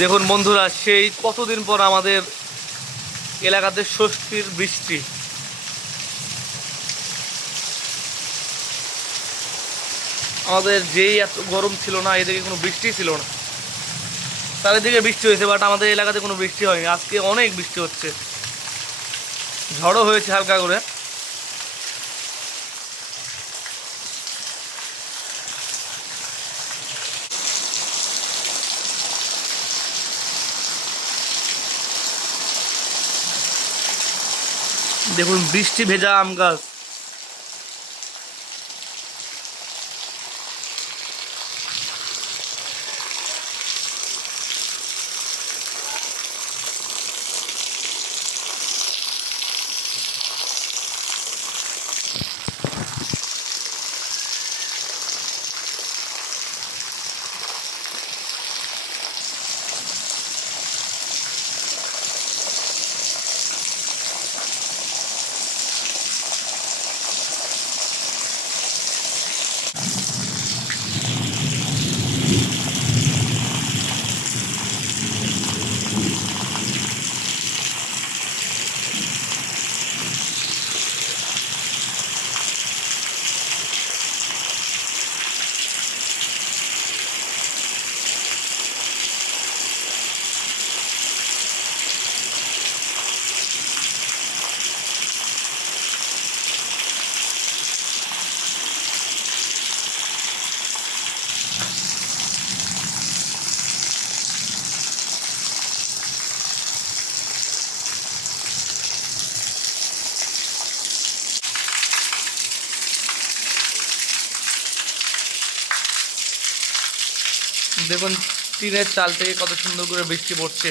দেখুন বন্ধুরা, সেই কতদিন পর আমাদের এলাকাতে ষষ্ঠীর বৃষ্টি। আমাদের যেই এত গরম ছিল না, এদিকে কোনো বৃষ্টি ছিল না। চারিদিকে বৃষ্টি হয়েছে, বাট আমাদের এলাকাতে কোনো বৃষ্টি হয়নি। আজকে অনেক বৃষ্টি হচ্ছে, ঝড়ও হয়েছে হালকা করে। দেখুন বৃষ্টি ভেজা আম গাছ। দেখুন টিনের চাল থেকে কত সুন্দর করে বৃষ্টি পড়ছে।